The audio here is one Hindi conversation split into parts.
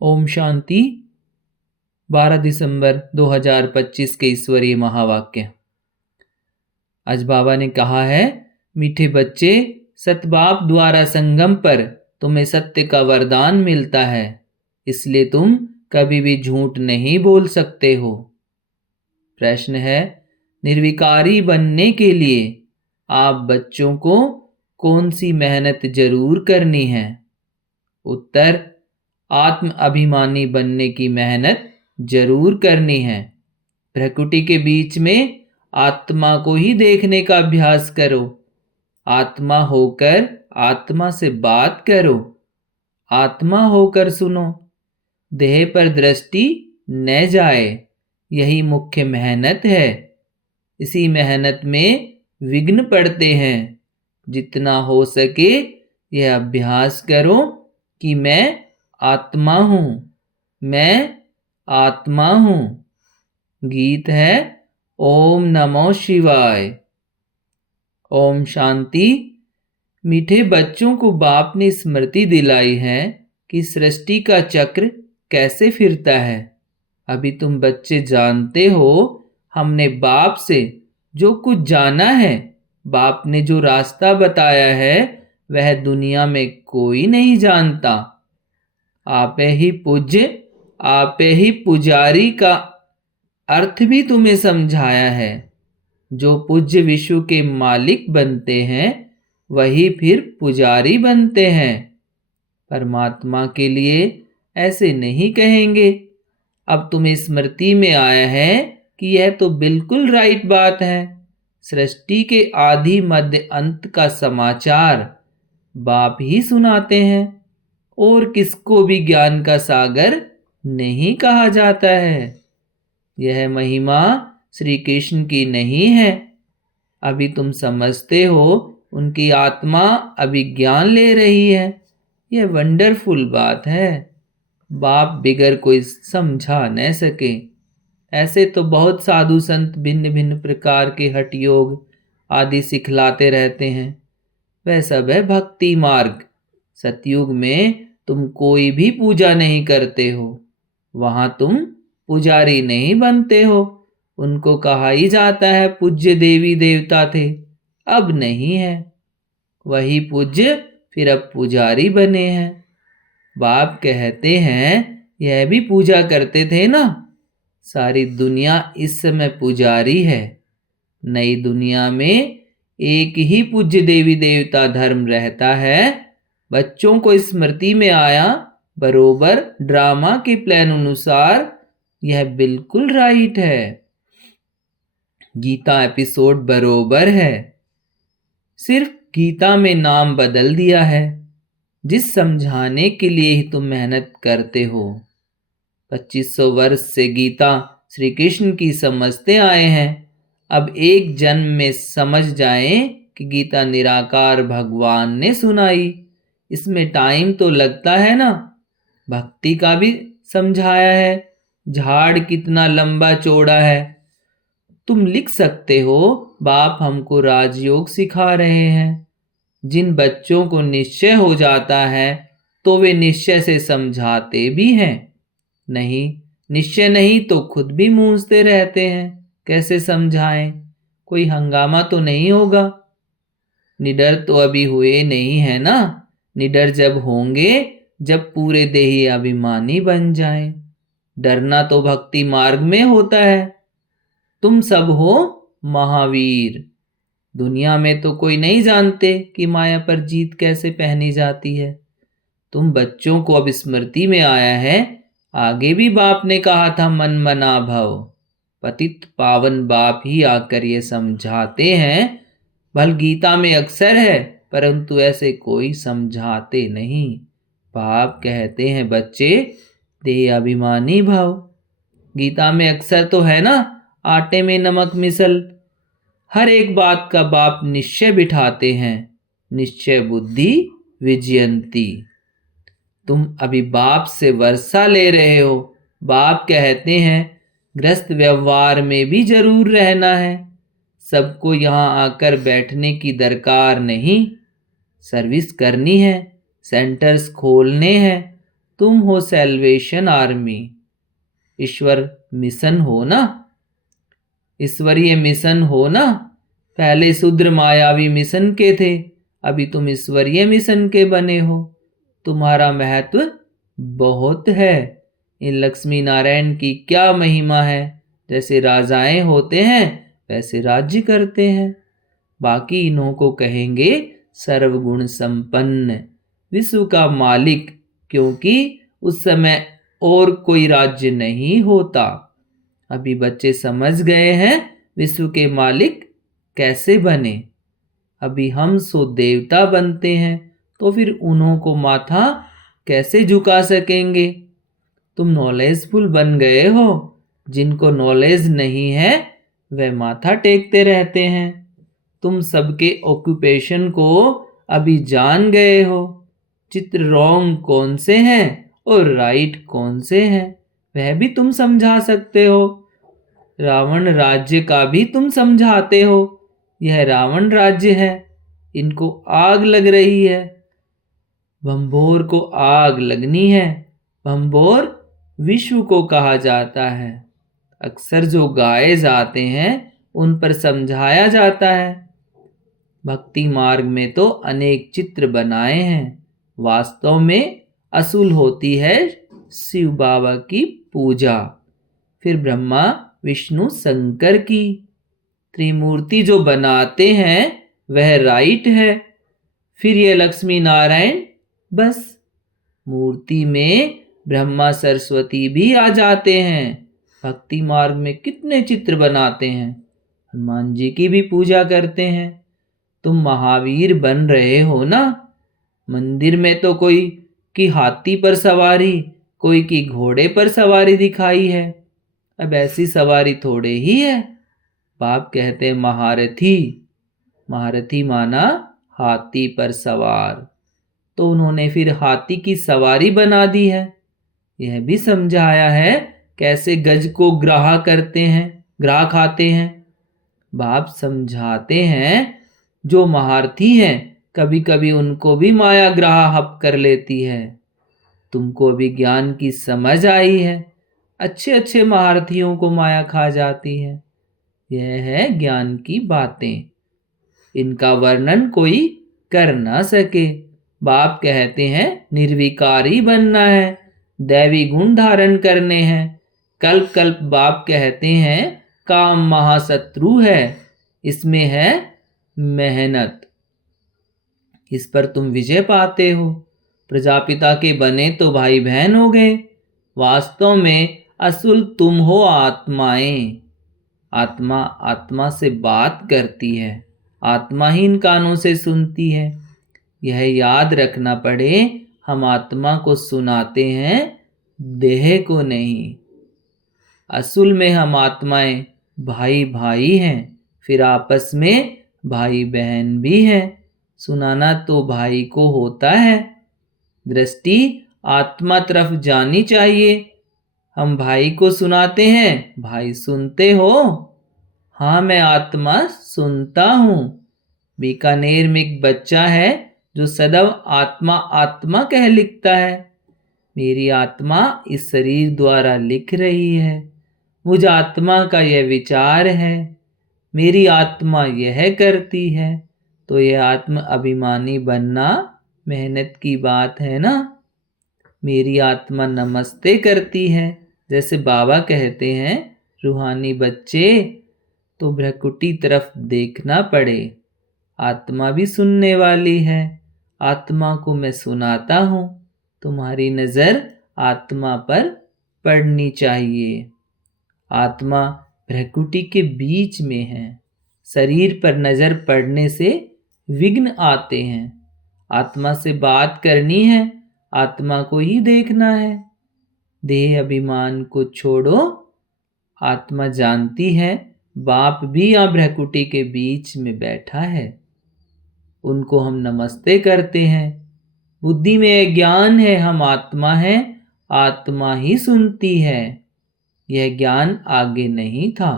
ओम शांति। 12 दिसंबर 2025 के ईश्वरीय महावाक्य। आज बाबा ने कहा है, मीठे बच्चे, सतबाप द्वारा संगम पर तुम्हें सत्य का वरदान मिलता है, इसलिए तुम कभी भी झूठ नहीं बोल सकते हो। प्रश्न है, निर्विकारी बनने के लिए आप बच्चों को कौन सी मेहनत जरूर करनी है? उत्तर, आत्म अभिमानी बनने की मेहनत जरूर करनी है। प्रकृति के बीच में आत्मा को ही देखने का अभ्यास करो। आत्मा होकर आत्मा से बात करो। आत्मा होकर सुनो। देह पर दृष्टि न जाए, यही मुख्य मेहनत है। इसी मेहनत में विघ्न पड़ते हैं। जितना हो सके यह अभ्यास करो कि मैं आत्मा हूँ, मैं आत्मा हूँ। गीत है ओम नमो शिवाय। ओम शांति। मीठे बच्चों को बाप ने स्मृति दिलाई है कि सृष्टि का चक्र कैसे फिरता है। अभी तुम बच्चे जानते हो, हमने बाप से जो कुछ जाना है, बाप ने जो रास्ता बताया है, वह दुनिया में कोई नहीं जानता। आपे ही पूज्य, आपे ही पुजारी का अर्थ भी तुम्हें समझाया है। जो पूज्य विश्व के मालिक बनते हैं, वही फिर पुजारी बनते हैं। परमात्मा के लिए ऐसे नहीं कहेंगे। अब तुम्हें स्मृति में आया है कि यह तो बिल्कुल राइट बात है। सृष्टि के आदि मध्य अंत का समाचार बाप ही सुनाते हैं, और किसको भी ज्ञान का सागर नहीं कहा जाता है। यह महिमा श्री कृष्ण की नहीं है। अभी तुम समझते हो, उनकी आत्मा अभी ज्ञान ले रही है। यह वंडरफुल बात है। बाप बिगर कोई समझा न सके। ऐसे तो बहुत साधु संत भिन्न भिन्न प्रकार के हठ योग आदि सिखलाते रहते हैं। वह सब है भक्ति मार्ग। सतयुग में तुम कोई भी पूजा नहीं करते हो, वहां तुम पुजारी नहीं बनते हो। उनको कहा ही जाता है पूज्य देवी देवता थे, अब नहीं है। वही पूज्य फिर अब पुजारी बने हैं। बाप कहते हैं, यह भी पूजा करते थे ना। सारी दुनिया इस समय पुजारी है। नई दुनिया में एक ही पूज्य देवी देवता धर्म रहता है। बच्चों को स्मृति में आया, बरोबर ड्रामा के प्लान अनुसार यह बिल्कुल राइट है। गीता एपिसोड बरोबर है, सिर्फ गीता में नाम बदल दिया है। जिस समझाने के लिए ही तुम मेहनत करते हो। 2500 वर्ष से गीता श्री कृष्ण की समझते आए हैं। अब एक जन्म में समझ जाएं कि गीता निराकार भगवान ने सुनाई। इसमें टाइम तो लगता है ना। भक्ति का भी समझाया है। झाड़ कितना लंबा चौड़ा है। तुम लिख सकते हो, बाप हमको राजयोग सिखा रहे हैं। जिन बच्चों को निश्चय हो जाता है, तो वे निश्चय से समझाते भी हैं। नहीं, निश्चय नहीं तो खुद भी मूंझते रहते हैं, कैसे समझाएं। कोई हंगामा तो नहीं होगा। निडर तो अभी हुए नहीं है ना। निडर जब होंगे, जब पूरे देही अभिमानी बन जाएं। डरना तो भक्ति मार्ग में होता है। तुम सब हो महावीर। दुनिया में तो कोई नहीं जानते कि माया पर जीत कैसे पहनी जाती है। तुम बच्चों को अब स्मृति में आया है। आगे भी बाप ने कहा था, मन मना भव। पतित पावन बाप ही आकर ये समझाते हैं। भल गीता में अक्सर है, परंतु ऐसे कोई समझाते नहीं। बाप कहते हैं, बच्चे देह अभिमानी भव। गीता में अक्सर तो है ना, आटे में नमक मिसल। हर एक बात का बाप निश्चय बिठाते हैं। निश्चय बुद्धि विजयंती। तुम अभी बाप से वर्षा ले रहे हो। बाप कहते हैं, गृहस्थ व्यवहार में भी जरूर रहना है। सबको यहाँ आकर बैठने की दरकार नहीं। सर्विस करनी है, सेंटर्स खोलने हैं, तुम हो सैल्वेशन आर्मी। ईश्वर मिशन हो ना, ईश्वरीय मिशन हो ना। पहले शूद्र मायावी मिशन के थे, अभी तुम ईश्वरीय मिशन के बने हो। तुम्हारा महत्व बहुत है। इन लक्ष्मी नारायण की क्या महिमा है। जैसे राजाएं होते हैं वैसे राज्य करते हैं। बाकी इन्हों को कहेंगे सर्वगुण संपन्न, विश्व का मालिक, क्योंकि उस समय और कोई राज्य नहीं होता। अभी बच्चे समझ गए हैं विश्व के मालिक कैसे बने। अभी हम सो देवता बनते हैं तो फिर उन्हों को माथा कैसे झुका सकेंगे। तुम नॉलेजफुल बन गए हो, जिनको नॉलेज नहीं है वे माथा टेकते रहते हैं। तुम सबके ऑक्यूपेशन को अभी जान गए हो। चित्र रॉन्ग कौन से हैं और राइट कौन से हैं वह भी तुम समझा सकते हो। रावण राज्य का भी तुम समझाते हो। यह रावण राज्य है, इनको आग लग रही है। भंभोर को आग लगनी है। भंभोर विश्व को कहा जाता है। अक्सर जो गाए जाते हैं उन पर समझाया जाता है। भक्ति मार्ग में तो अनेक चित्र बनाए हैं। वास्तव में असूल होती है शिव बाबा की पूजा, फिर ब्रह्मा विष्णु शंकर की। त्रिमूर्ति जो बनाते हैं वह राइट है। फिर ये लक्ष्मी नारायण, बस मूर्ति में ब्रह्मा सरस्वती भी आ जाते हैं। भक्ति मार्ग में कितने चित्र बनाते हैं। हनुमान जी की भी पूजा करते हैं। तुम महावीर बन रहे हो ना। मंदिर में तो कोई की हाथी पर सवारी, कोई की घोड़े पर सवारी दिखाई है। अब ऐसी सवारी थोड़े ही है। बाप कहते हैं महारथी। महारथी माना हाथी पर सवार, तो उन्होंने फिर हाथी की सवारी बना दी है। यह भी समझाया है कैसे गज को ग्राह करते हैं, ग्राह खाते हैं। बाप समझाते हैं जो महारथी हैं कभी कभी उनको भी माया ग्राह हप कर लेती है। तुमको भी ज्ञान की समझ आई है। अच्छे अच्छे महारथियों को माया खा जाती है। यह है ज्ञान की बातें, इनका वर्णन कोई कर ना सके। बाप कहते हैं निर्विकारी बनना है, दैवी गुण धारण करने हैं। कल्प कल्प बाप कहते हैं काम महाशत्रु है, इसमें है मेहनत, इस पर तुम विजय पाते हो। प्रजापिता के बने तो भाई बहन हो गए। वास्तव में असुल तुम हो आत्माएं। आत्मा आत्मा से बात करती है, आत्मा ही इन कानों से सुनती है। यह याद रखना पड़े, हम आत्मा को सुनाते हैं, देह को नहीं। असुल में हम आत्माएं भाई भाई हैं, फिर आपस में भाई बहन भी हैं। सुनाना तो भाई को होता है। दृष्टि आत्मा तरफ जानी चाहिए। हम भाई को सुनाते हैं, भाई सुनते हो। हाँ, मैं आत्मा सुनता हूँ। बीकानेर में एक बच्चा है जो सदैव आत्मा आत्मा कह लिखता है। मेरी आत्मा इस शरीर द्वारा लिख रही है। मुझ आत्मा का यह विचार है, मेरी आत्मा यह करती है। तो यह आत्म अभिमानी बनना मेहनत की बात है ना। मेरी आत्मा नमस्ते करती है। जैसे बाबा कहते हैं रूहानी बच्चे तो भ्रकुटी तरफ देखना पड़े। आत्मा भी सुनने वाली है। आत्मा को मैं सुनाता हूँ। तुम्हारी नजर आत्मा पर पड़नी चाहिए। आत्मा भ्रकुटी के बीच में है। शरीर पर नजर पड़ने से विघ्न आते हैं। आत्मा से बात करनी है, आत्मा को ही देखना है। देह अभिमान को छोड़ो। आत्मा जानती है बाप भी यहाँ भ्रकुटी के बीच में बैठा है। उनको हम नमस्ते करते हैं। बुद्धि में ज्ञान है, हम आत्मा हैं, आत्मा ही सुनती है। यह ज्ञान आगे नहीं था।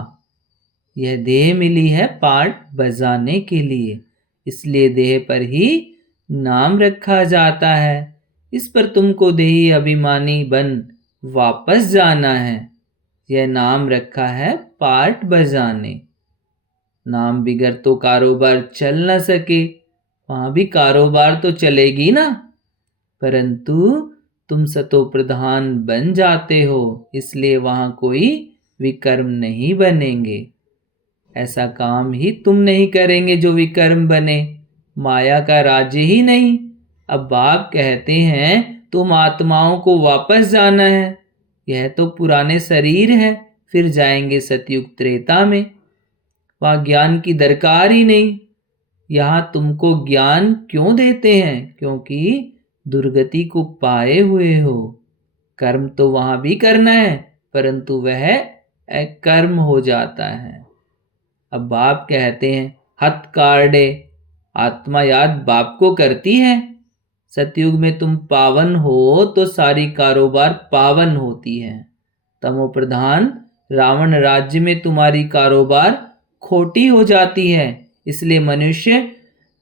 यह देह मिली है पार्ट बजाने के लिए, इसलिए देह पर ही नाम रखा जाता है। इस पर तुमको देही अभिमानी बन वापस जाना है। यह नाम रखा है पार्ट बजाने। नाम बिगड़ तो कारोबार चल न सके, वहां भी कारोबार तो चलेगी ना, परंतु तुम सतो प्रधान बन जाते हो, इसलिए वहां कोई विकर्म नहीं बनेंगे। ऐसा काम ही तुम नहीं करेंगे जो विकर्म बने, माया का राज्य ही नहीं। अब बाप कहते हैं तुम आत्माओं को वापस जाना है। यह तो पुराने शरीर है, फिर जाएंगे सतयुग त्रेता में, वहां ज्ञान की दरकार ही नहीं। यहां तुमको ज्ञान क्यों देते हैं? क्योंकि दुर्गति को पाए हुए हो। कर्म तो वहां भी करना है, परंतु वह अकर्म हो जाता है। अब बाप कहते हैं हथ काटे, आत्मा याद बाप को करती है। सतयुग में तुम पावन हो तो सारी कारोबार पावन होती है। तमो प्रधान रावण राज्य में तुम्हारी कारोबार खोटी हो जाती है, इसलिए मनुष्य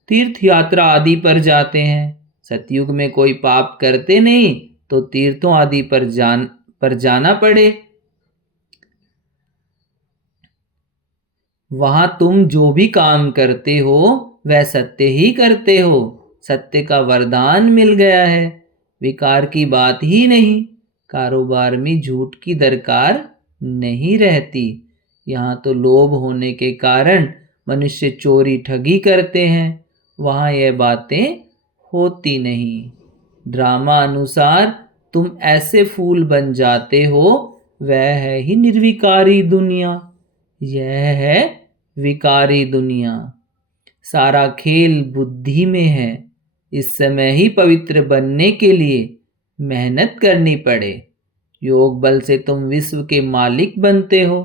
तीर्थ यात्रा आदि पर जाते हैं। सतयुग में कोई पाप करते नहीं तो तीर्थों आदि पर जाना पड़े। वहां तुम जो भी काम करते हो वह सत्य ही करते हो। सत्य का वरदान मिल गया है, विकार की बात ही नहीं। कारोबार में झूठ की दरकार नहीं रहती। यहाँ तो लोभ होने के कारण मनुष्य चोरी ठगी करते हैं, वहाँ यह बातें होती नहीं। ड्रामा अनुसार तुम ऐसे फूल बन जाते हो, वह है ही निर्विकारी दुनिया। यह है विकारी दुनिया। सारा खेल बुद्धि में है। इस समय ही पवित्र बनने के लिए मेहनत करनी पड़े। योग बल से तुम विश्व के मालिक बनते हो।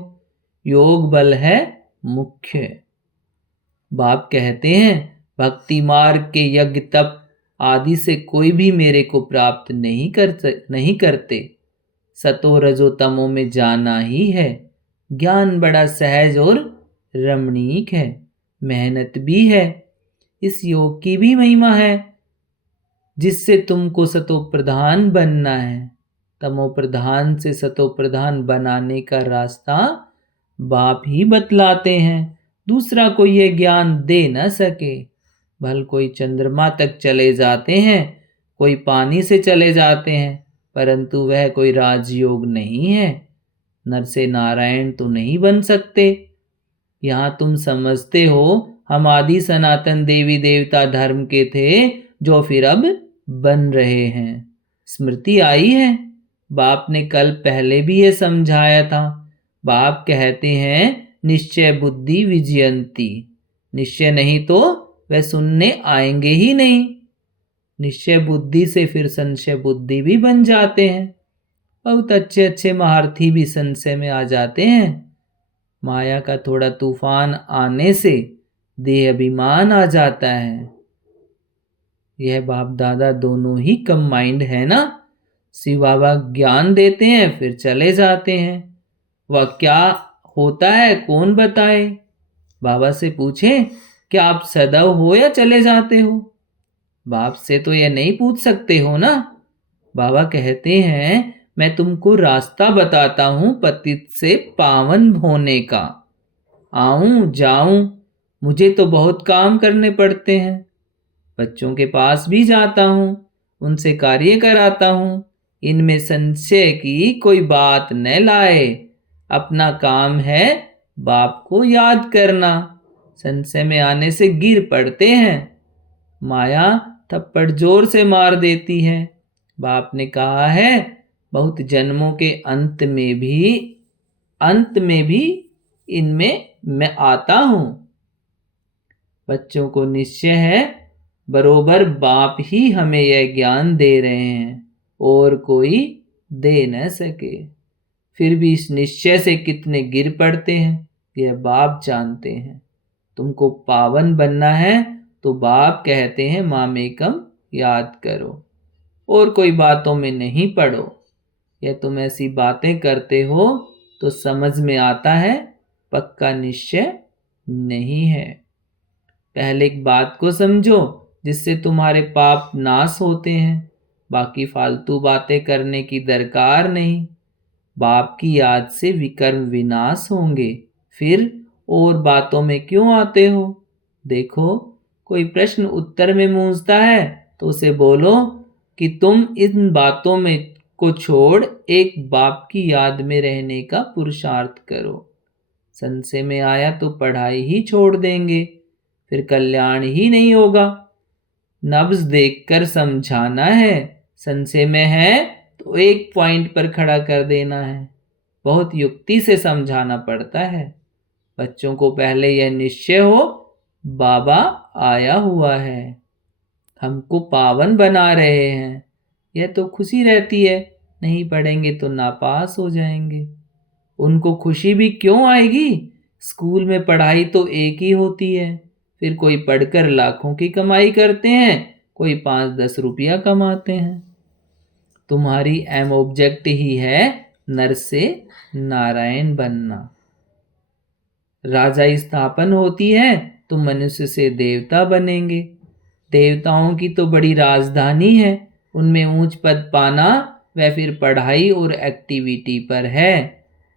योग बल है मुख्य। बाप कहते हैं भक्ति मार्ग के यज्ञ तप आदि से कोई भी मेरे को प्राप्त नहीं करते। सतो रजो तमो में जाना ही है। ज्ञान बड़ा सहज और रमणीक है, मेहनत भी है। इस योग की भी महिमा है जिससे तुमको सतो प्रधान बनना है। तमो प्रधान से सतो प्रधान बनाने का रास्ता बाप ही बतलाते हैं, दूसरा कोई ये ज्ञान दे न सके। भल कोई चंद्रमा तक चले जाते हैं, कोई पानी से चले जाते हैं, परंतु वह कोई राजयोग नहीं है। नर से नारायण तो नहीं बन सकते। यहाँ तुम समझते हो हम आदि सनातन देवी देवता धर्म के थे, जो फिर अब बन रहे हैं। स्मृति आई है, बाप ने कल पहले भी ये समझाया था। बाप कहते हैं निश्चय बुद्धि विजयंती। निश्चय नहीं तो वह सुनने आएंगे ही नहीं। निश्चय बुद्धि से फिर संशय बुद्धि भी बन जाते हैं। बहुत अच्छे अच्छे महारथी भी संशय में आ जाते हैं। माया का थोड़ा तूफान आने से देह अभिमान आ जाता है। यह बाप दादा दोनों ही कंबाइंड है ना। शिव बाबा ज्ञान देते हैं फिर चले जाते हैं। वह क्या होता है कौन बताए? बाबा से पूछें क्या आप सदैव हो या चले जाते हो? बाप से तो यह नहीं पूछ सकते हो ना। बाबा कहते हैं मैं तुमको रास्ता बताता हूं पतित से पावन होने का। आऊं जाऊं, मुझे तो बहुत काम करने पड़ते हैं। बच्चों के पास भी जाता हूं, उनसे कार्य कराता हूं। इनमें संशय की कोई बात न लाए। अपना काम है बाप को याद करना। संशय में आने से गिर पड़ते हैं। माया थप्पड़ जोर से मार देती है। बाप ने कहा है बहुत जन्मों के अंत में भी इनमें मैं आता हूं। बच्चों को निश्चय है बरोबर बाप ही हमें यह ज्ञान दे रहे हैं, और कोई दे न सके। फिर भी इस निश्चय से कितने गिर पड़ते हैं यह बाप जानते हैं। तुमको पावन बनना है तो बाप कहते हैं मामेकम याद करो, और कोई बातों में नहीं पड़ो। यह तुम ऐसी बातें करते हो तो समझ में आता है पक्का निश्चय नहीं है। पहले एक बात को समझो जिससे तुम्हारे पाप नाश होते हैं। बाकी फालतू बातें करने की दरकार नहीं। बाप की याद से विकर्म विनाश होंगे, फिर और बातों में क्यों आते हो? देखो, कोई प्रश्न उत्तर में मूंझता है तो उसे बोलो कि तुम इन बातों में को छोड़ एक बाप की याद में रहने का पुरुषार्थ करो। संशय में आया तो पढ़ाई ही छोड़ देंगे, फिर कल्याण ही नहीं होगा। नब्ज देखकर समझाना है, संशय में है तो एक पॉइंट पर खड़ा कर देना है। बहुत युक्ति से समझाना पड़ता है। बच्चों को पहले यह निश्चय हो, बाबा आया हुआ है, हमको पावन बना रहे हैं, यह तो खुशी रहती है। नहीं पढ़ेंगे तो नापास हो जाएंगे। उनको खुशी भी क्यों आएगी? स्कूल में पढ़ाई तो एक ही होती है। फिर कोई पढ़कर लाखों की कमाई करते हैं, कोई 5-10 रुपया कमाते हैं। तुम्हारी एम ऑब्जेक्ट ही है नर से नारायण बनना। राजा स्थापन होती है तो मनुष्य से देवता बनेंगे। देवताओं की तो बड़ी राजधानी है, उनमें ऊंच पद पाना वह फिर पढ़ाई और एक्टिविटी पर है।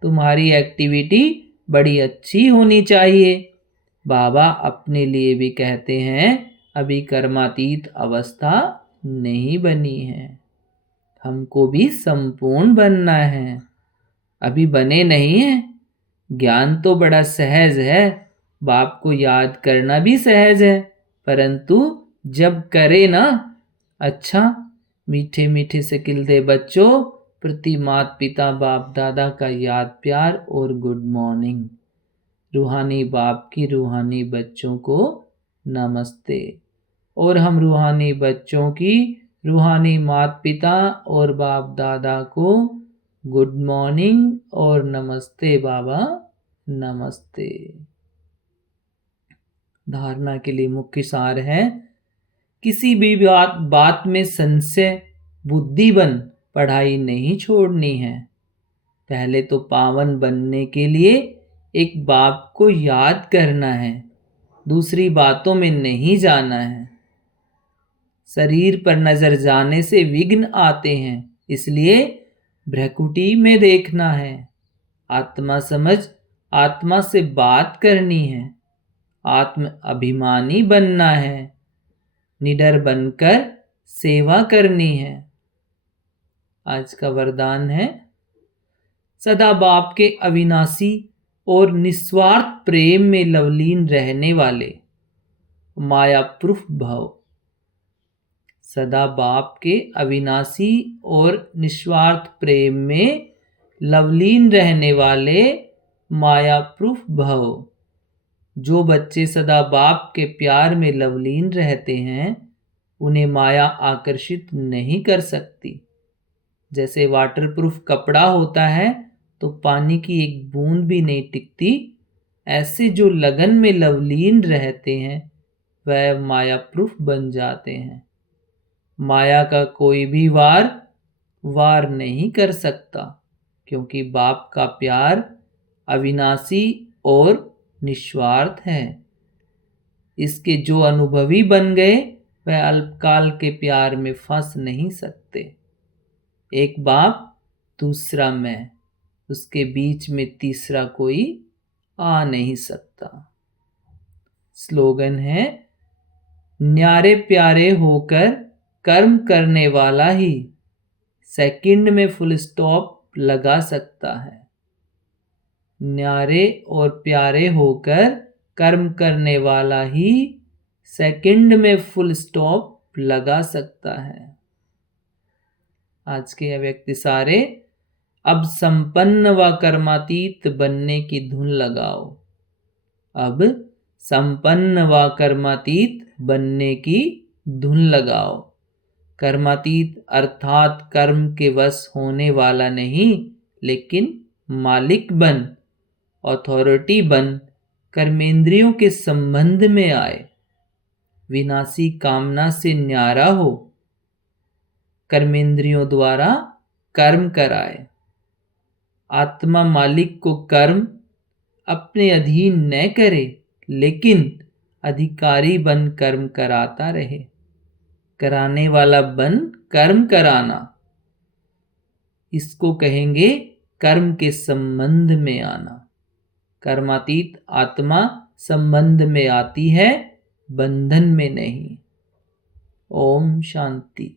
तुम्हारी एक्टिविटी बड़ी अच्छी होनी चाहिए। बाबा अपने लिए भी कहते हैं, अभी कर्मातीत अवस्था नहीं बनी है, हमको भी संपूर्ण बनना है। अभी बने नहीं है। ज्ञान तो बड़ा सहज है, बाप को याद करना भी सहज है, परंतु जब करे ना। अच्छा, मीठे मीठे से खिलते बच्चों प्रति माता पिता बाप दादा का याद प्यार और गुड मॉर्निंग। रूहानी बाप की रूहानी बच्चों को नमस्ते। और हम रूहानी बच्चों की रूहानी माता पिता और बाप दादा को गुड मॉर्निंग और नमस्ते बाबा, नमस्ते। धारणा के लिए मुख्य सार है, किसी भी बात में संशय बुद्धि बन पढ़ाई नहीं छोड़नी है। पहले तो पावन बनने के लिए एक बाप को याद करना है, दूसरी बातों में नहीं जाना है। शरीर पर नजर जाने से विघ्न आते हैं, इसलिए भ्रकुटी में देखना है। आत्मा समझ आत्मा से बात करनी है। आत्म अभिमानी बनना है, निडर बनकर सेवा करनी है। आज का वरदान है, सदा बाप के अविनाशी और निस्वार्थ प्रेम में लवलीन रहने वाले माया प्रूफ भव। सदा बाप के अविनाशी और निस्वार्थ प्रेम में लवलीन रहने वाले माया प्रूफ भव। जो बच्चे सदा बाप के प्यार में लवलीन रहते हैं, उन्हें माया आकर्षित नहीं कर सकती। जैसे वाटरप्रूफ कपड़ा होता है तो पानी की एक बूंद भी नहीं टिकती, ऐसे जो लगन में लवलीन रहते हैं वह माया प्रूफ बन जाते हैं। माया का कोई भी वार नहीं कर सकता, क्योंकि बाप का प्यार अविनाशी और निस्वार्थ है। इसके जो अनुभवी बन गए वह अल्पकाल के प्यार में फंस नहीं सकते। एक बाप दूसरा मैं, उसके बीच में तीसरा कोई आ नहीं सकता। स्लोगन है, न्यारे प्यारे होकर कर्म करने वाला ही सेकंड में फुल स्टॉप लगा सकता है। न्यारे और प्यारे होकर कर्म करने वाला ही सेकंड में फुल स्टॉप लगा सकता है। आज के व्यक्ति सारे अब संपन्न व कर्मातीत बनने की धुन लगाओ। अब संपन्न व कर्मातीत बनने की धुन लगाओ। कर्मातीत अर्थात कर्म के वश होने वाला नहीं, लेकिन मालिक बन, अथॉरिटी बन, कर्मेंद्रियों के संबंध में आए, विनाशी कामना से न्यारा हो, कर्मेंद्रियों द्वारा कर्म कराए। आत्मा मालिक को कर्म अपने अधीन न करे, लेकिन अधिकारी बन कर्म कराता रहे। कराने वाला बन कर्म कराना, इसको कहेंगे कर्म के संबंध में आना। कर्मातीत आत्मा संबंध में आती है, बंधन में नहीं। ओम शांति।